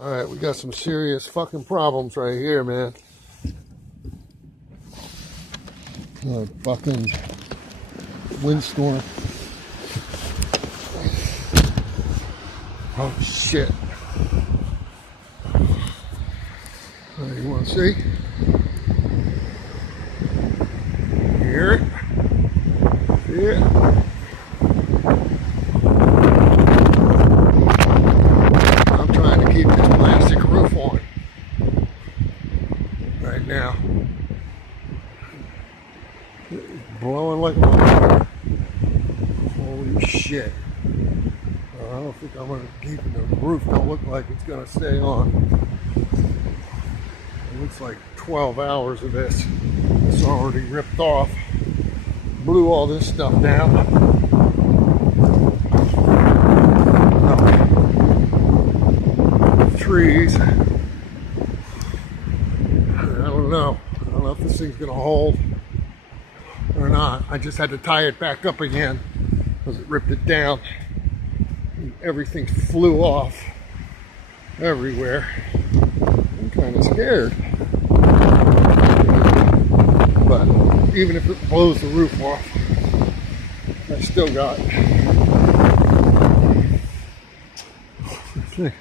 All right, we got some serious fucking problems right here, man. Fucking windstorm. Oh shit. You want to see? Hear it? See it? I'm trying to keep this plastic roof on right now. It's blowing like a... Holy shit. I don't think I'm going to keep it. The roof don't look like it's going to stay on. It looks like 12 hours of this. It's already ripped off. Blew all this stuff down. Trees. I don't know. I don't know if this thing's going to hold or not. I just had to tie it back up again because it ripped it down. Everything flew off everywhere. I'm kind of scared. But even if it blows the roof off, I still got there.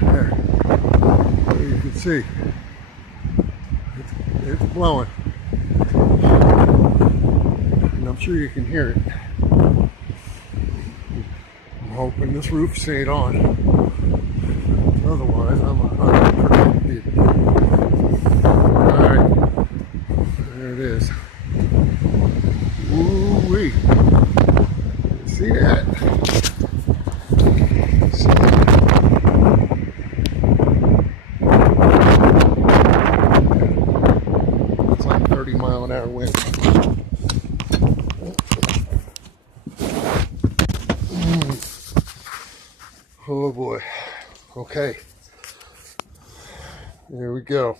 There you can see it's blowing, and I'm sure you can hear it. I'm hoping this roof stayed on. Otherwise, I'm unprotected. Alright. There it is. Woo-wee. See that? See that? It's like 30-mile-an-hour wind. Oh boy. Okay. There we go.